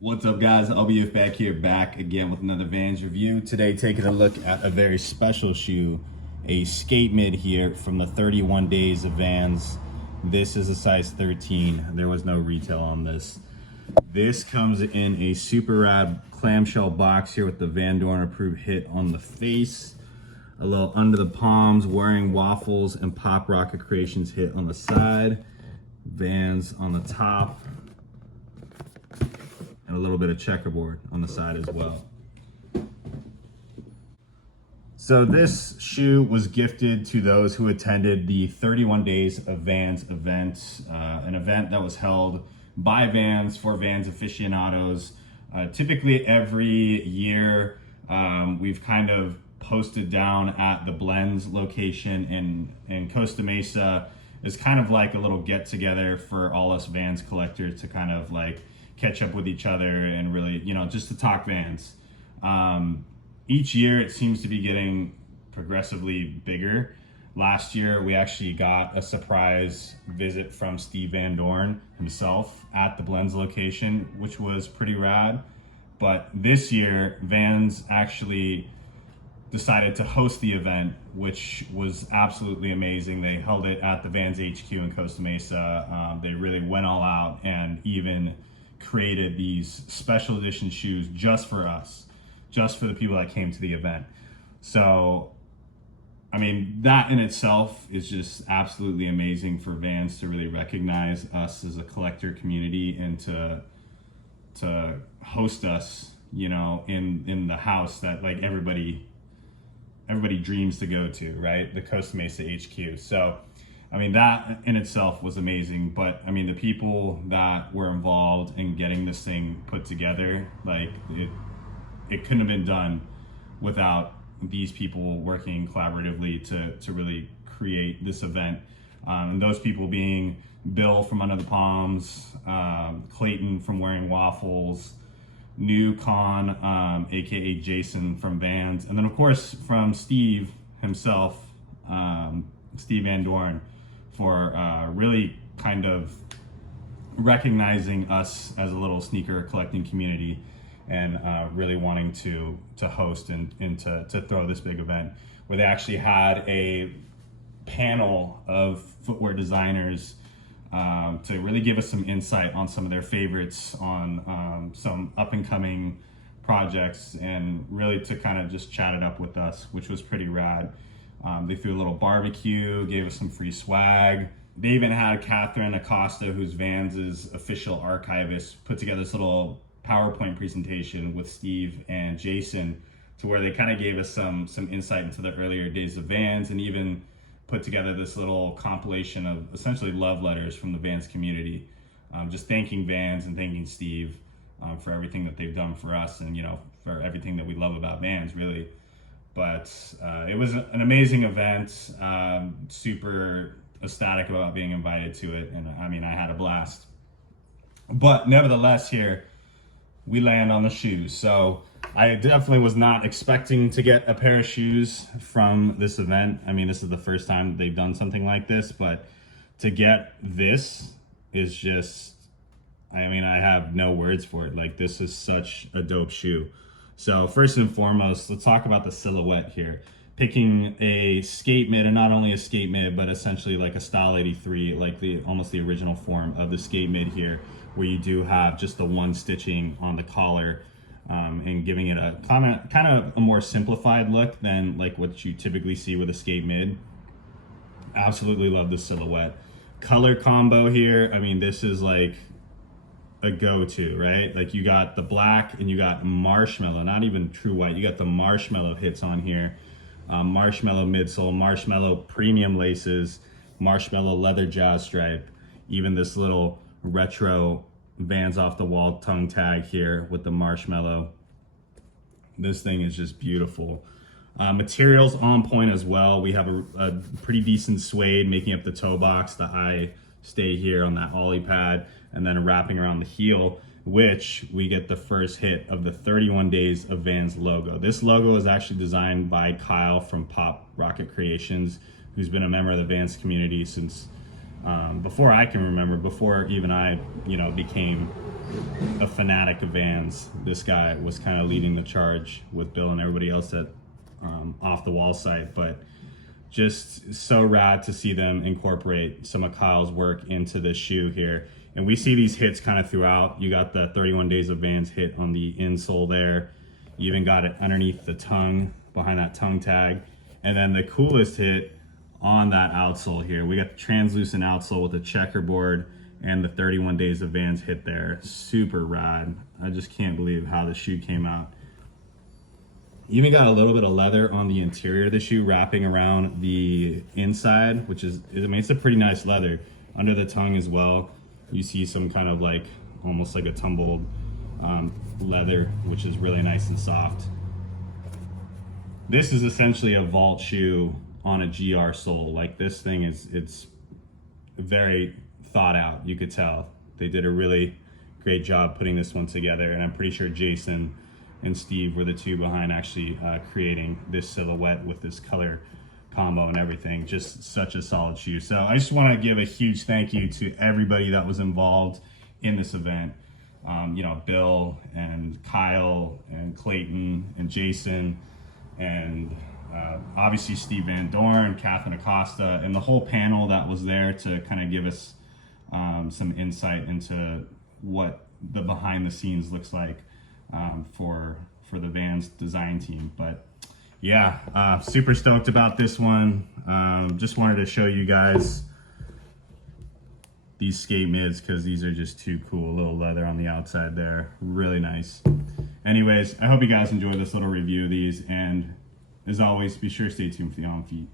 What's up, guys? LBF back here, back again with another Vans review. Today taking a look at a very special shoe, a Sk8-Mid here from the 31 Days of Vans. This is a size 13. There was no retail on this. This comes in a super rad clamshell box here with the Van Doren approved hit on the face, a little under the palms, wearing waffles and Pop Rocket Creations hit on the side, Vans on the top, and a little bit of checkerboard on the side as well. So this shoe was gifted to those who attended the 31 Days of Vans event, an event that was held by Vans for Vans aficionados. Typically every year, we've kind of posted down at the Blends location in Costa Mesa. It's kind of like a little get together for all us Vans collectors to kind of like catch up with each other and really, just to talk Vans. Each year it seems to be getting progressively bigger. Last year we actually got a surprise visit from Steve Van Doren himself at the Blends location, which was pretty rad. But this year Vans actually decided to host the event, which was absolutely amazing. They held it at the Vans HQ in Costa Mesa. They really went all out and even created these special edition shoes just for us, just for the people that came to the event. So, I mean, that in itself is just absolutely amazing for Vans to really recognize us as a collector community and to host us, in the house that like everybody dreams to go to, right? The Costa Mesa HQ. So, I mean, that in itself was amazing, but I mean, the people that were involved in getting this thing put together, like it couldn't have been done without these people working collaboratively to really create this event. And those people being Bill from Under the Palms, Clayton from Wearing Waffles, New Con, aka Jason from Vans, and then of course from Steve himself, Steve Van Doren, for really kind of recognizing us as a little sneaker collecting community and really wanting to host and to throw this big event where they actually had a panel of footwear designers to really give us some insight on some of their favorites on some up and coming projects and really to kind of just chat it up with us, which was pretty rad. They threw a little barbecue, gave us some free swag. They even had Catherine Acosta, who's Vans' official archivist, put together this little PowerPoint presentation with Steve and Jason to where they kind of gave us some insight into the earlier days of Vans and even put together this little compilation of essentially love letters from the Vans community, just thanking Vans and thanking Steve for everything that they've done for us and, for everything that we love about Vans, really. But it was an amazing event, super ecstatic about being invited to it. And I mean, I had a blast. But nevertheless, here we land on the shoes. So I definitely was not expecting to get a pair of shoes from this event. I mean, this is the first time they've done something like this, but to get this is just, I mean, I have no words for it. Like, this is such a dope shoe. So first and foremost, let's talk about the silhouette here. Picking a Sk8-Mid, and not only a Sk8-Mid, but essentially like a Style 83, like almost the original form of the Sk8-Mid here, where you do have just the one stitching on the collar, and giving it a kind of a more simplified look than like what you typically see with a Sk8-Mid. Absolutely love the silhouette. Color combo here, I mean, this is like a go-to, right? Like, you got the black and you got marshmallow, not even true white, you got the marshmallow hits on here. Marshmallow midsole, marshmallow premium laces, marshmallow leather jaw stripe, even this little retro Vans off the wall tongue tag here with the marshmallow. This thing is just beautiful. Materials on point as well. We have a pretty decent suede making up the toe box, the eye stay here on that ollie pad, and then wrapping around the heel, which we get the first hit of the 31 Days of Vans logo. This logo is actually designed by Kyle from Pop Rocket Creations, who's been a member of the Vans community since before I can remember, before even I, became a fanatic of Vans. This guy was kind of leading the charge with Bill and everybody else at Off the Wall site, but just so rad to see them incorporate some of Kyle's work into this shoe here. And we see these hits kind of throughout. You got the 31 Days of Vans hit on the insole there. You even got it underneath the tongue, behind that tongue tag. And then the coolest hit on that outsole here, we got the translucent outsole with the checkerboard and the 31 Days of Vans hit there. Super rad. I just can't believe how the shoe came out. Even got a little bit of leather on the interior of the shoe wrapping around the inside, which is, I mean, it's a pretty nice leather. Under the tongue as well, you see some kind of like, almost like a tumbled leather, which is really nice and soft. This is essentially a vault shoe on a GR sole. Like, this thing it's very thought out, you could tell. They did a really great job putting this one together, and I'm pretty sure Jason and Steve were the two behind actually creating this silhouette with this color combo and everything. Just such a solid shoe. So I just want to give a huge thank you to everybody that was involved in this event. Bill and Kyle and Clayton and Jason and obviously Steve Van Dorn, Catherine Acosta, and the whole panel that was there to kind of give us some insight into what the behind the scenes looks like for the Vans design team. But yeah, super stoked about this one. Just wanted to show you guys these Sk8-Mids because these are just too cool. A little leather on the outside there, really nice. Anyways, I hope you guys enjoyed this little review of these, and as always, be sure to stay tuned for the On Feet.